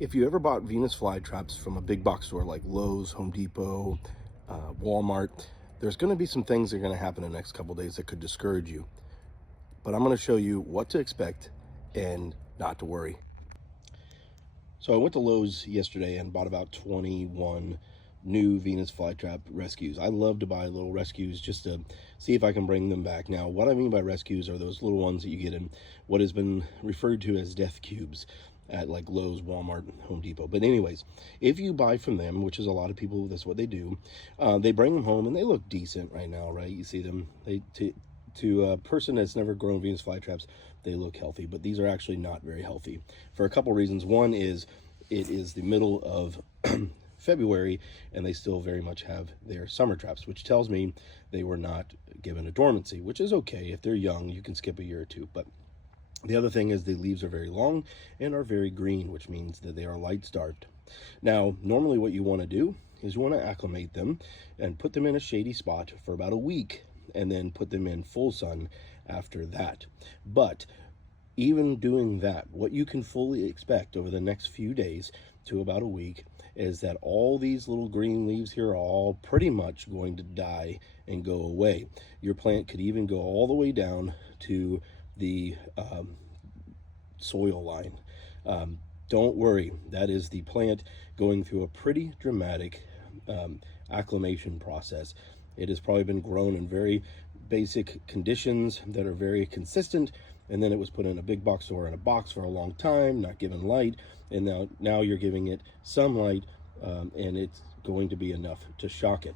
If you ever bought Venus Flytraps from a big box store like Lowe's, Home Depot, Walmart, there's going to be some things that are going to happen in the next couple days that could discourage you. But I'm going to show you what to expect and not to worry. So I went to Lowe's yesterday and bought about 21 new Venus Flytrap rescues. I love to buy little rescues just to see if I can bring them back. Now, what I mean by rescues are those little ones that you get in what has been referred to as death cubes at like Lowe's, Walmart, Home Depot. But anyways, if you buy from them, which is a lot of people, that's what they do, they bring them home and they look decent right now, right? You see them, to a person that's never grown Venus Flytraps, they look healthy, but these are actually not very healthy for a couple reasons. One is it is the middle of February and they still very much have their summer traps, which tells me they were not given a dormancy, which is okay. If they're young, you can skip a year or two. But the other thing is the leaves are very long and are very green, which means that they are light starved. Now, normally what you want to do is you want to acclimate them and put them in a shady spot for about a week and then put them in full sun after that. But even doing that, what you can fully expect over the next few days to about a week is that all these little green leaves here are all pretty much going to die and go away. Your plant could even go all the way down to the soil line. Don't worry, that is the plant going through a pretty dramatic acclimation process. It has probably been grown in very basic conditions that are very consistent, and then it was put in a big box store in a box for a long time, not given light, and now you're giving it some light, and it's going to be enough to shock it.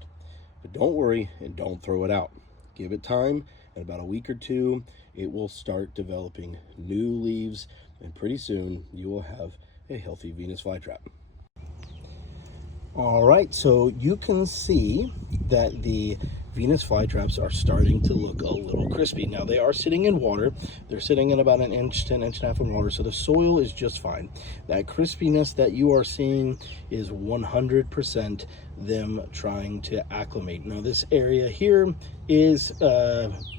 But don't worry and don't throw it out. Give it time. In about a week or two, it will start developing new leaves, and pretty soon you will have a healthy Venus flytrap. All right, so you can see that the Venus flytraps are starting to look a little crispy. Now, they are sitting in water. They're sitting in about an inch to an inch and a half of water, so the soil is just fine. That crispiness that you are seeing is 100% them trying to acclimate. Now, this area here is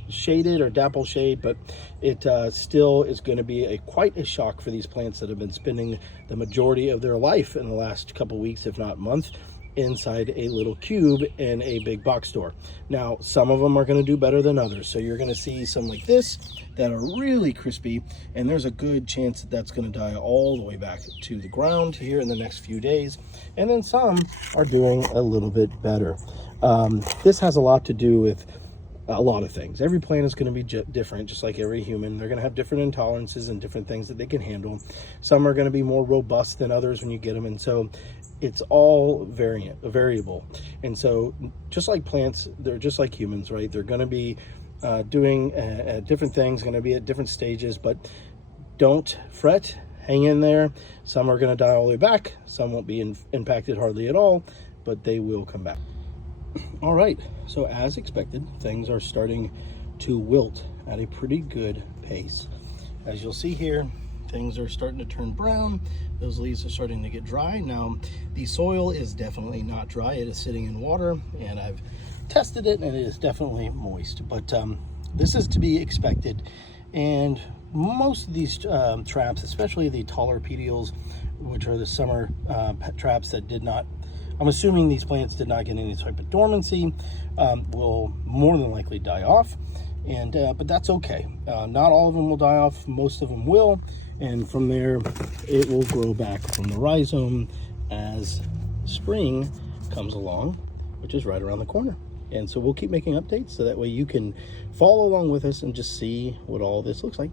shaded or dapple shade, but it still is going to be quite a shock for these plants that have been spending the majority of their life in the last couple weeks, if not month, inside a little cube in a big box store. Now, some of them are going to do better than others. So you're going to see some like this that are really crispy, and there's a good chance that that's going to die all the way back to the ground here in the next few days. And then some are doing a little bit better. This has a lot to do with a lot of things. Every plant is going to be different, just like every human. They're going to have different intolerances and different things that they can handle. Some are going to be more robust than others when you get them, and so it's all variable. And so just like plants, they're just like humans, right? They're going to be doing different things, going to be at different stages, but don't fret, hang in there. Some are going to die all the way back. Some won't be impacted hardly at all, but they will come back. All right, so as expected, things are starting to wilt at a pretty good pace. As you'll see here, things are starting to turn brown. Those leaves are starting to get dry. Now, the soil is definitely not dry. It is sitting in water, and I've tested it, and it is definitely moist. But this is to be expected. And most of these traps, especially the taller petials, which are the summer traps that did not, I'm assuming these plants did not get any type of dormancy, will more than likely die off. And but that's okay. Not all of them will die off. Most of them will. And from there, it will grow back from the rhizome as spring comes along, which is right around the corner. And so we'll keep making updates so that way you can follow along with us and just see what all this looks like.